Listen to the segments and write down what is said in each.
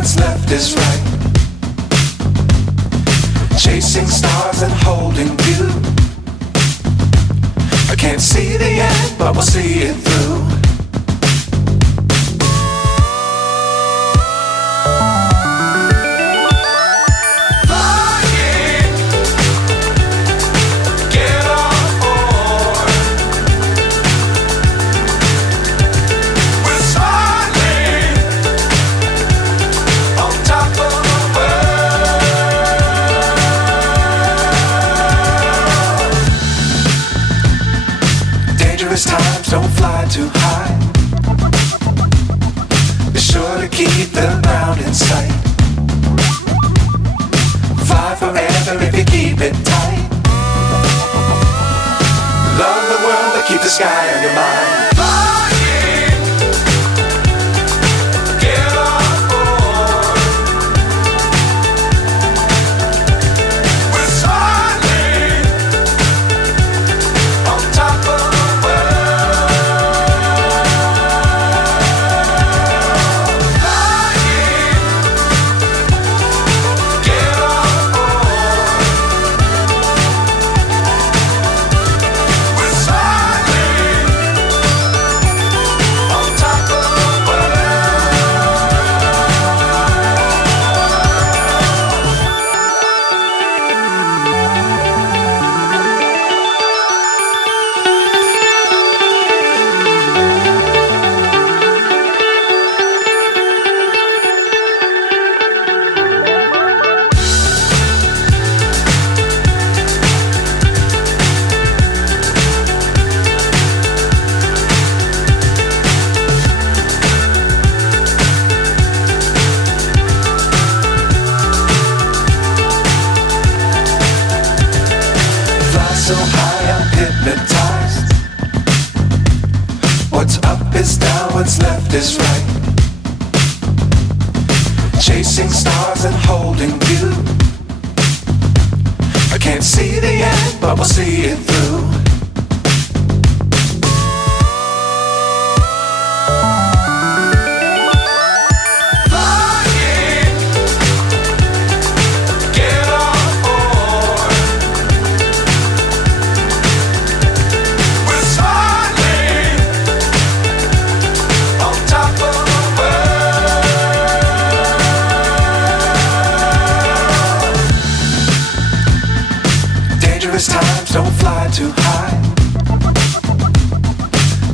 what's left is right. Chasing stars and holding you. I can't see the end, but we'll see it through. Times don't fly too high. Be sure to keep the ground in sight. Fly forever if you keep it tight. Love the world but keep the sky on your mind. So high I'm hypnotized. What's up is down, what's left is right. Chasing stars and holding you. I can't see the end, but we'll see it through. Times don't fly too high.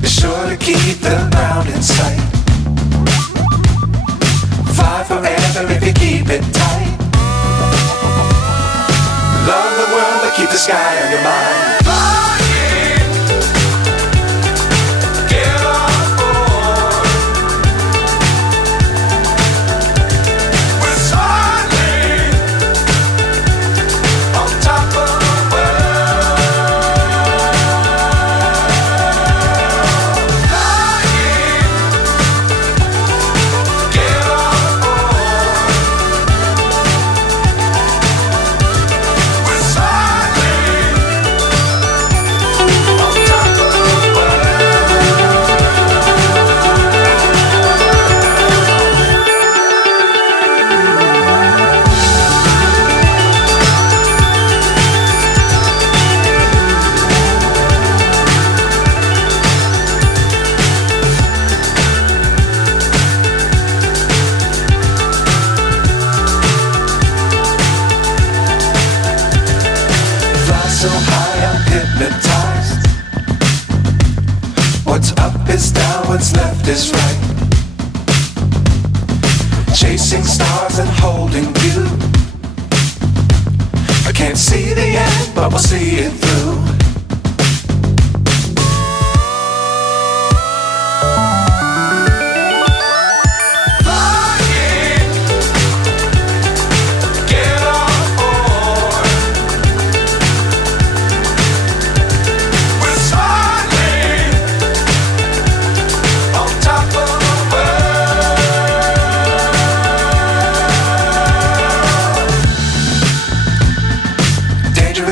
Be sure to keep the ground in sight. Fly forever if you keep it tight. Love the world but keep the sky on your mind. So high I'm hypnotized. What's up is down, what's left is right. Chasing stars and holding you. I can't see the end, but we'll see it through.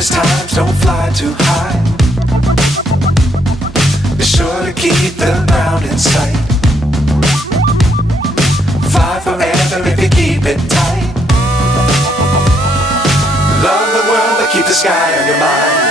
Times don't fly too high. Be sure to keep the ground in sight. Fly forever if you keep sky on your mind.